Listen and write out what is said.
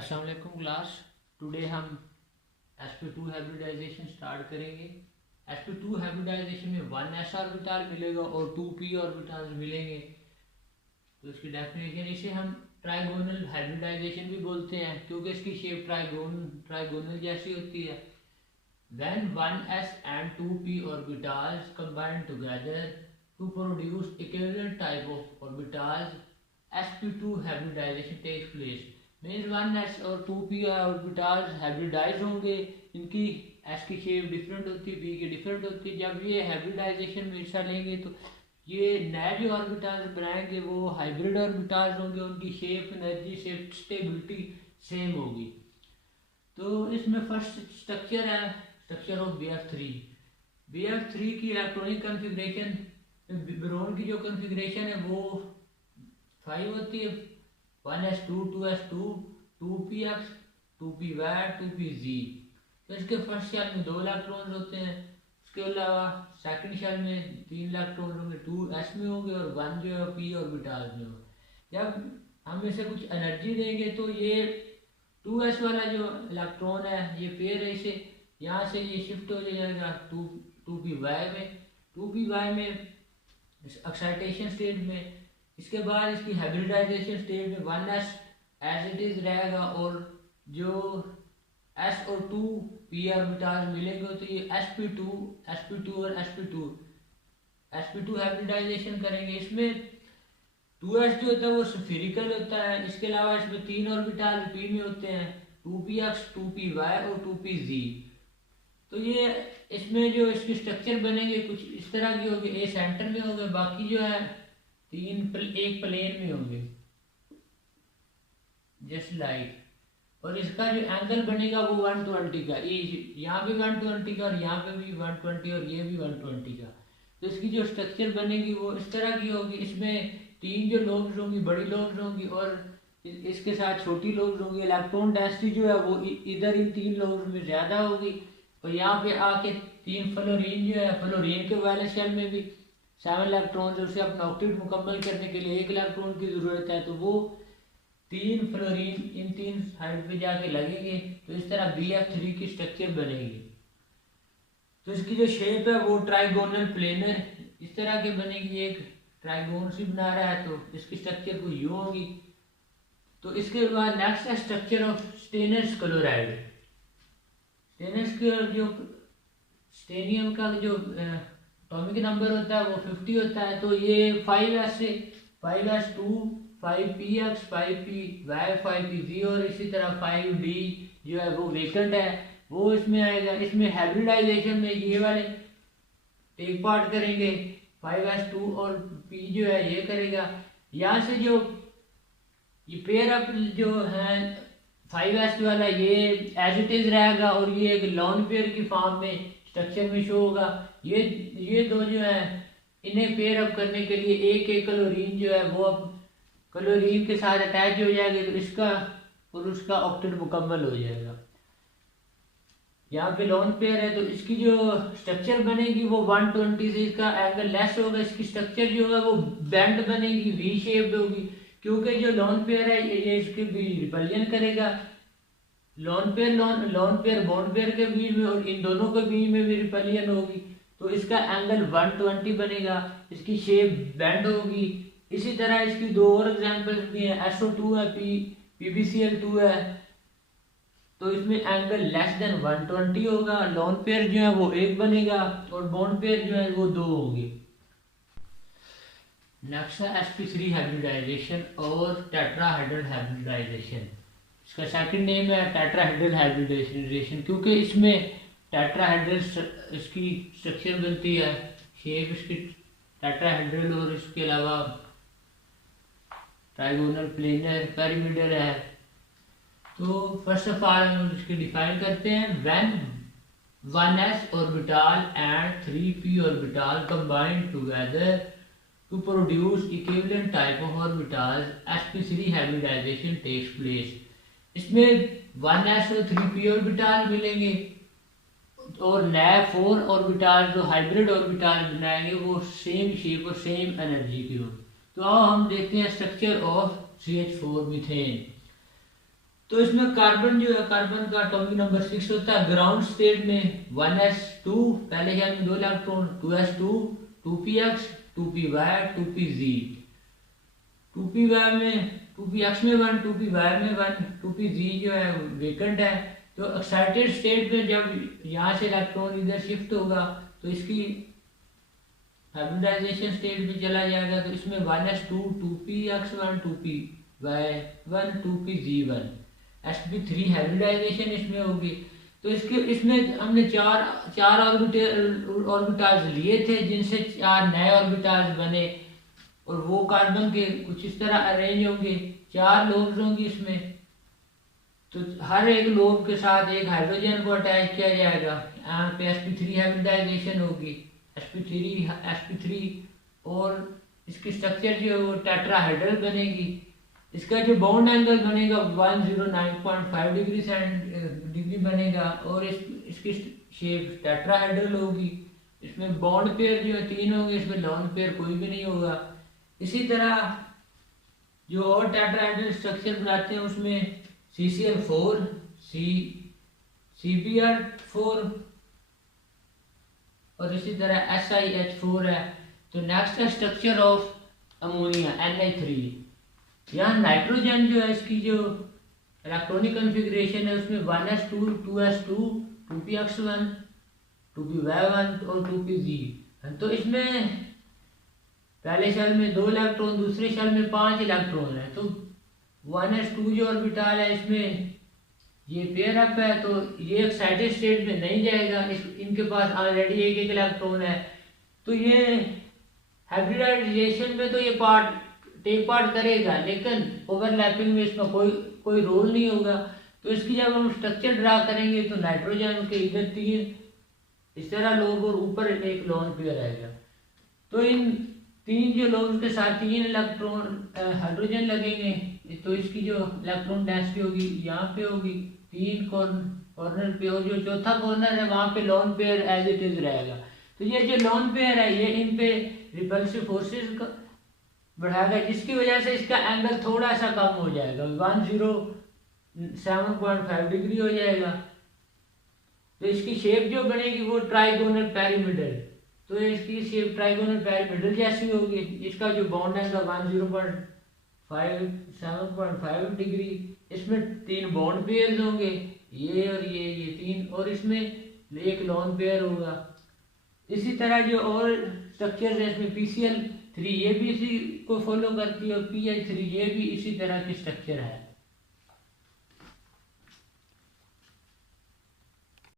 अस्सलाम वालेकुम class. Today हम sp2 हाइब्रिडाइजेशन स्टार्ट करेंगे। sp2 हाइब्रिडाइजेशन में 1s ऑर्बिटल मिलेगा और 2p ऑर्बिटल मिलेंगे। तो इसकी डेफिनेशन, इसे हम ट्राइगोनल हाइब्रिडाइजेशन भी बोलते हैं क्योंकि इसकी शेप ट्राइगोनल जैसी होती है। When 1s and 2p orbitals combine together to produce equivalent type of orbitals, sp2 hybridization takes place। Means 1s और 2p orbitals हाइब्रिडाइज होंगे। इनकी s की शेप डिफरेंट होती है, p की डिफरेंट होती है। जब ये हाइब्रिडाइजेशन में हिस्सा लेंगे तो ये नए जो ऑर्बिटल्स बनाएंगे वो हाइब्रिड ऑर्बिटल्स होंगे। उनकी शेप, एनर्जी, स्टेबिलिटी सेम होगी। तो इसमें फर्स्ट स्ट्रक्चर है स्ट्रक्चर ऑफ BF3। BF3 की इलेक्ट्रॉनिक कॉन्फ़िगरेशन, बोरोन की जो कॉन्फ़िगरेशन है वो 5 होती है। 1s2, 2s2, 2px, 2py, 2pz। तो इसके फर्स्ट शेल में 2 इलेक्ट्रॉन्स होते हैं। उसके अलावा सेकंड शेल में 3 इलेक्ट्रॉन होंगे, 2s में होंगे और 1 जो है p ऑर्बिटल में होगा। जब हम इसे कुछ एनर्जी देंगे तो ये 2s वाला जो इलेक्ट्रॉन है, ये पेयर है, इसे यहाँ से ये शिफ्ट हो जाएगा 2py में। 2py में एक्साइटेशन स्टेट में। इसके बाद इसकी हाइब्रिडाइजेशन स्टेट में 1s एज इट इज रहेगा और जो s और 2p ऑर्बिटल्स मिलेंगे तो ये sp2 और sp2 हाइब्रिडाइजेशन करेंगे। इसमें 2s जो होता है वो स्फेरिकल होता है। इसके अलावा इसमें 3 ऑर्बिटल p में होते हैं, 2px, 2py और 2pz। तो ये इसमें जो इसकी स्ट्रक्चर बनेंगे कुछ इस तरह की होगी। ए सेंटर में होगा, बाकी जो है एक प्लेन में होंगे जस्ट लाइक। और इसका जो एंगल बनेगा वो 120 का, यहाँ भी 120 का और यहाँ पे भी 120 और ये भी 120 का। तो इसकी जो स्ट्रक्चर बनेगी वो इस तरह की होगी। इसमें 3 जो लोब्स होंगी, बड़ी लोब्स होंगी और इसके साथ छोटी लोब्स होंगी। इलेक्ट्रॉन डेंसिटी जो है वो इधर इन 3 लोब्स में ज़्यादा होगी। और यहाँ पे आके 3 फ्लोरीन जो है, फ्लोरीन के वैलेंस शेल में भी 7 इलेक्ट्रॉन, उसे अपना ऑक्टेट मुकम्मल करने के लिए 1 इलेक्ट्रॉन की ज़रूरत है। तो वो 3 फ्लोरीन इन 3 साइड पे जाके लगेंगे। तो इस तरह BF3 की स्ट्रक्चर बनेगी। तो इसकी जो शेप है वो ट्राइगोनल प्लेनर इस तरह की बनेगी। एक ट्राइगोन सी बना रहा है तो इसकी स्ट्रक्चर को यूँ होगी। तो इसके बाद नेक्स्ट है structure of strainers chloride. Strainers का जो स्टेनियम का जो एटॉमिक नंबर होता है वो 50 होता है। तो ये 5s से 5s2, 5px, 5py, 5pz और इसी तरह 5d जो है वो वेकेंट है, वो इसमें आएगा। इसमें हाइब्रिडाइजेशन में ये वाले टेक पार्ट करेंगे, 5s2 और p जो है ये करेगा। यहाँ से जो ये पेयर अप जो है 5s वाला ये एज इट इज रहेगा और ये एक लॉन पेयर की फॉर्म में स्ट्रक्चर में शो होगा। ये दो जो है इन्हें पेयर अप करने के लिए एक क्लोरीन जो है वो अब क्लोरीन के साथ अटैच हो जाएगा तो इसका और उसका ऑक्टेट मुकम्मल हो जाएगा। यहाँ पे लॉन पेयर है तो इसकी जो स्ट्रक्चर बनेगी वो 120 से इसका एंगल लेस होगा। इसकी स्ट्रक्चर जो है वो बैंड बनेगी, वी शेप्ड होगी क्योंकि जो लॉन पेयर है ये इसके बीच रिपल्जन करेगा। लॉन पेयर बॉन्ड पेयर के बीच में और इन दोनों के बीच में भी रिपल्जन होगी। तो इसका एंगल 120 बनेगा, इसकी शेप बैंड होगी। इसी तरह इसकी 2 और एग्जांपल्स भी हैं। SO2 है, PbCl2 है, तो इसमें एंगल लेस देन 120 होगा। लॉन पेयर जो है वो 1 बनेगा और बॉन्ड पेयर जो है वो 2 होगी। नेक्स्ट है sp3 हाइब्रिडाइजेशन और टेट्राहेड्रल हाइब्रिडाइजेशन। इसका सेकंड नेम है टेट्राहेड्रल हाइब्रिडाइजेशन क्योंकि इसमें टेट्राहेड्रल इसकी स्ट्रक्चर बनती है, शेप इसकी टेट्राहेड्रल और इसके अलावा ट्राइगोनल, प्लेनर, पिरामिडल है। तो फर्स्ट ऑफ ऑल हम इसकी डिफाइन करते हैं। When 1s orbital and 3p orbital combine together to produce equivalent type of orbitals, sp3 hybridization takes place। इसमें 1s और 3p ऑर्बिटल मिलेंगे और नए 4 ऑर्बिटल जो हाइब्रिड ऑर्बिटल बनाएंगे वो सेम शेप और सेम एनर्जी की होगी। तो अब हम देखते हैं स्ट्रक्चर ऑफ CH4 मीथेन। तो इसमें कार्बन जो है, कार्बन का एटॉमिक नंबर 6 होता है। ग्राउंड स्टेट में 1s2, पहले शेल में 2 electron, 2s2, 2px, 2py, 2pz। 2py में 2px में 1, 2py में 1, 2pz जो है वेकेंट है। तो एक्साइटेड स्टेट में जब यहाँ से इलेक्ट्रॉन इधर शिफ्ट होगा तो इसकी हाइब्रिडाइजेशन स्टेट में चला जाएगा। तो इसमें 1s2, 2px1, 2py1, 2pz1, sp3 hybridisation इसमें होगी। तो इसमें हमने चार ऑर्बिटल्स लिए थे जिनसे 4 नए ऑर्बिटल्स बने, और वो कार्बन के कुछ इस तरह अरेंज होंगे। 4 लोब्स होंगी इसमें, तो हर एक लोब के साथ एक हाइड्रोजन को अटैच किया जाएगा। यहाँ पे sp3 हाइब्रिडाइजेशन होगी, sp3 और इसकी स्ट्रक्चर जो है वो टेट्राहेड्रल बनेगी। इसका जो बाउंड एंगल बनेगा 109.5 डिग्री बनेगा, और इसकी शेप टेट्राहेड्रल होगी। इसमें बॉन्ड पेयर जो है 3 होंगे, इसमें लोन पेयर कोई भी नहीं होगा। इसी तरह जो और टेट्राहेड्रल स्ट्रक्चर बनाते हैं उसमें CCl4, CbR4 और इसी तरह SiH4 है। तो नेक्स्ट है स्ट्रक्चर ऑफ अमोनिया Na3। यहाँ नाइट्रोजन जो है इसकी जो इलेक्ट्रॉनिक कॉन्फ़िगरेशन है उसमें 1s2, 2s2, 2px1, 2py1 और 2pz। तो इसमें पहले शेल में 2 इलेक्ट्रॉन, दूसरे शेल में 5 इलेक्ट्रॉन है। तो 1s2 जो ऑर्बिटल है इसमें ये पेयर अप है, तो ये एक्साइटेड स्टेट में नहीं जाएगा, इनके पास ऑलरेडी एक इलेक्ट्रॉन है। तो ये हाइब्रिडाइजेशन में तो ये टेक पार्ट करेगा, लेकिन ओवरलैपिंग में इसका कोई रोल नहीं होगा। तो इसकी जब हम स्ट्रक्चर ड्रा करेंगे तो नाइट्रोजन के इधर 3 इस तरह लोग और ऊपर एक लोन पेयर आएगा। तो इन 3 जो लोग के साथ 3 इलेक्ट्रॉन हाइड्रोजन लगेंगे, तो इसकी जो इलेक्ट्रॉन डेंसिटी होगी यहाँ पे होगी 3 कॉर्नर पे, और जो चौथा कॉर्नर है वहाँ पे lone pair as it is रहेगा। तो ये जो लोन पेयर है ये इन पे रिपल्सिव फोर्सेस बढ़ाएगा, जिसकी वजह से इसका एंगल थोड़ा सा कम हो जाएगा, 107.5 डिग्री हो जाएगा। तो इसकी शेप जो बनेगी वो ट्राइगोनल पैरामिडल, तो इसकी शेप ट्राइगोनल पैरामिडल जैसी होगी। इसका जो बॉन्ड है 107.5 डिग्री। इसमें 3 बॉन्ड पेयर्स होंगे, ये और ये 3, और इसमें एक लोन पेयर होगा। इसी तरह जो और स्ट्रक्चर है इसमें PCl3 ये भी इसी को फॉलो करती है, और PH3 ये भी इसी तरह की स्ट्रक्चर है।